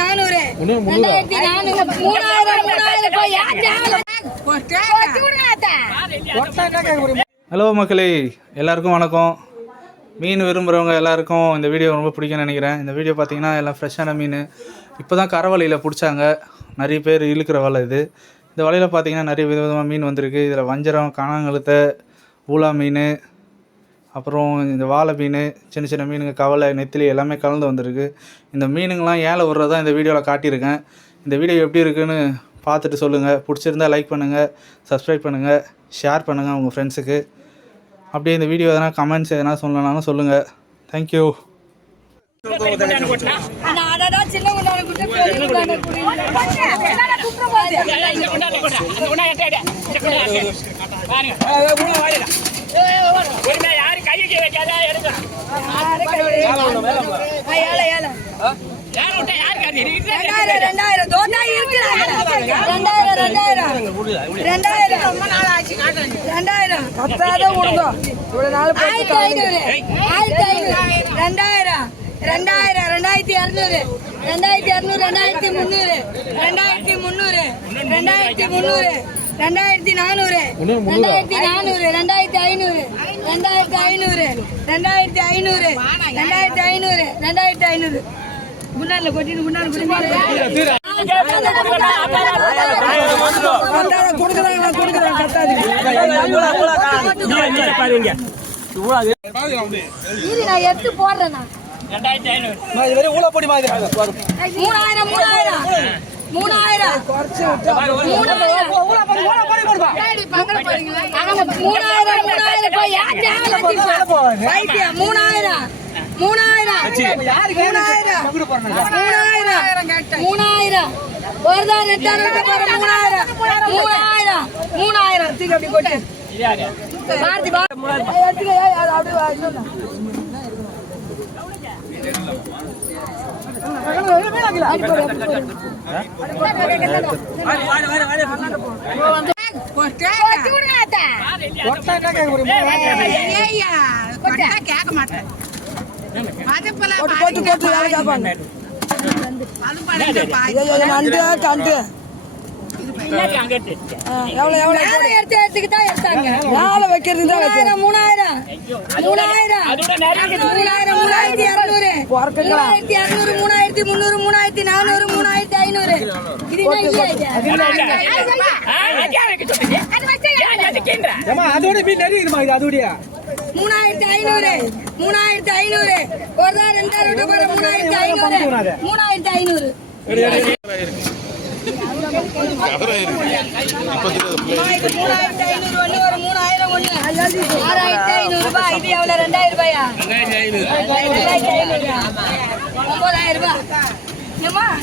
நானூறு. ரெண்டாயிரத்தி நானூறு. மூணாயிரம் மூணாயிரம். ஹலோ மக்களே எல்லாருக்கும் வணக்கம். மீன் விரும்புகிறவங்க எல்லாருக்கும் இந்த வீடியோ ரொம்ப பிடிக்கும்னு நினைக்கிறேன். இந்த வீடியோ பார்த்தீங்கன்னா எல்லாம் ஃப்ரெஷ்ஷான மீன். இப்போ தான் கரவலையில் பிடிச்சாங்க. நிறைய பேர் இழுக்கிற வலை இது. இந்த வலையில் பார்த்தீங்கன்னா நிறைய விதவிதமாக மீன் வந்திருக்கு. இதில் வஞ்சரம் காணாங்கழுத்தை ஊலா மீன் அப்புறம் இந்த வாழை மீன் சின்ன சின்ன மீனுங்க கவலை நெத்திலி எல்லாமே கலந்து வந்திருக்கு. இந்த மீனுங்கெல்லாம் ஏழை விட்றதா இந்த வீடியோவில் காட்டியிருக்கேன். இந்த வீடியோ எப்படி இருக்குன்னு பார்த்துட்டு சொல்லுங்கள் பிடிச்சிருந்தா லைக் பண்ணுங்கள் சப்ஸ்கிரைப் பண்ணுங்கள் ஷேர் பண்ணுங்கள் உங்கள் ஃப்ரெண்ட்ஸுக்கு அப்படியே இந்த வீடியோ எதனா கமெண்ட்ஸ் எதனா சொல்லணும்னாலும் சொல்லுங்கள் தேங்க்யூ ஆனா, சின்ன ரெண்டாயிரம், ரெண்டாயிரம். தோட்டா இருக்கிறாங்க. ரெண்டாயிரம், ரெண்டாயிரம். ரெண்டாயிரம். ரெண்டாயிரம். ஆயிரத்தி ஐநூறு. ஆயிரத்தி ஐநூறு. ரெண்டாயிரம் ரெண்டாயிரம் ரெண்டாயிரத்தி இரநூறு ரெண்டாயிரத்தி இரநூறு ரெண்டாயிரத்தி முந்நூறு ரெண்டாயிரத்தி முந்நூறு ரெண்டாயிரத்தி முந்நூறு ரெண்டாயிரத்தி நானூறு ரெண்டாயிரத்தி நானூறு ரெண்டாயிரத்தி ஐநூறு ரெண்டாயிரத்தி ஐநூறு ரெண்டாயிரத்தி ஐநூறு ரெண்டாயிரத்தி ஐநூறு ரெண்டாயிரத்தி ஐநூறு முன்னாடில கொட்டிட்டு முன்னாடி எட்டு போடுறேன் நான் மூணாயிரம் மூணாயிரம் மூணாயிரம் மூணாயிரம். மூணாயிரம் மூணாயிரம். வைத்தியம் மூணாயிரம் ஒருதான் ரெண்டாயிரம் மூணாயிரம் மூணாயிரம் மூணாயிரம் தூக்கி அப்படி கொட்டு பாரதி பாரதி அப்படியே வா, கேட்க மாட்டேன் மதிப்பெல்லாம் பாருங்க. அது பாருங்கப்பா. மேல எடுத்து எடுத்துக்கிட்டா எடுத்தாங்க. மூணாயிரம், மூணாயிரம். மூணாயிரம். மூணாயிரம், மூணாயிரத்தி இருநூறு. மூணாயிரத்தி இருநூறு, மூணாயிரத்தி முந்நூறு, மூணாயிரத்தி நானூறு, மூணாயிரத்தி ஐநூறு. அதோட மீன் நிறைய இருக்குமா இது அதோடய? மூணாயிரத்தி ஐநூறு. மூணாயிரத்தி ஐநூறு. ஒரு தான் ரெண்டாயிரம் ரூபாய் மூணாயிரத்தி ஐநூறு. மூணாயிரத்தி ஐநூறு. மூணாயிரத்தி ஐநூறு ஒண்ணு ஒரு மூணாயிரம் ஒண்ணு. ஆறாயிரத்தி ஐநூறு ரூபாய். இது எவ்வளவு? ரெண்டாயிரம் ரூபாயா? ரெண்டாயிரத்தி ஐநூறு. ஒன்பதாயிரம் ரூபாய்.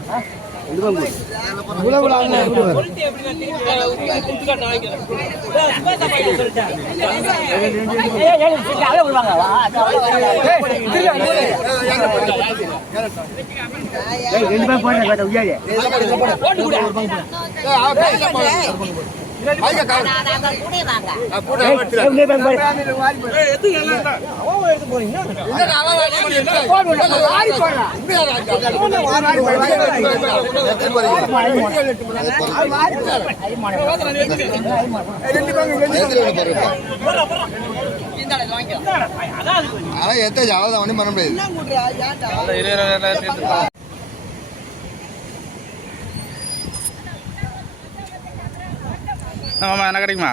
ஏம்மா ரெண்டு பேர் போடுறேன் உய்யாலே அதான் எத்தாச்சு அவ்வளோதான் ஒன்றும் பண்ண முடியாது ஆமாம் என்ன கிடைக்குமா?